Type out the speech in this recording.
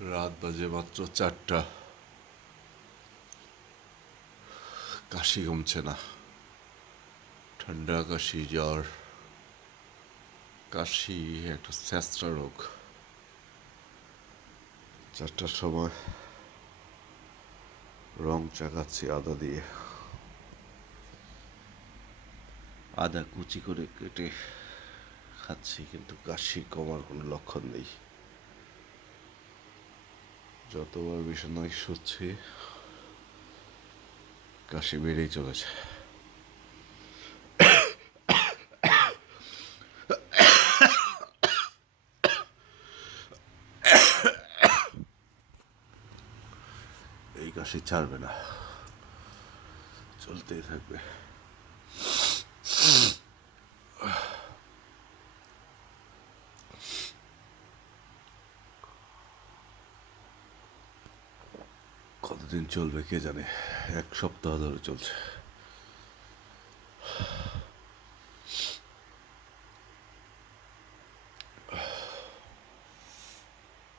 রাত বাজে মাত্র চারটা। কাশি কমছে না। ঠান্ডা কাশি, জ্বর। কাশি, একটা স্যাঁচড়া রোগ। চারটার সময় রং চাকাচ্ছি আদা দিয়ে। আদা কুচি করে কেটে খাচ্ছি, কিন্তু কাশি কমার কোনো লক্ষণ নেই। যতবার বিছানায় শুচ্ছি কাশি বেড়েই চলেছে। এই কাশি ছাড়বে না চলতেই থাকবে। কতদিন চলবে কে জানে? এক সপ্তাহ ধরে চলছে।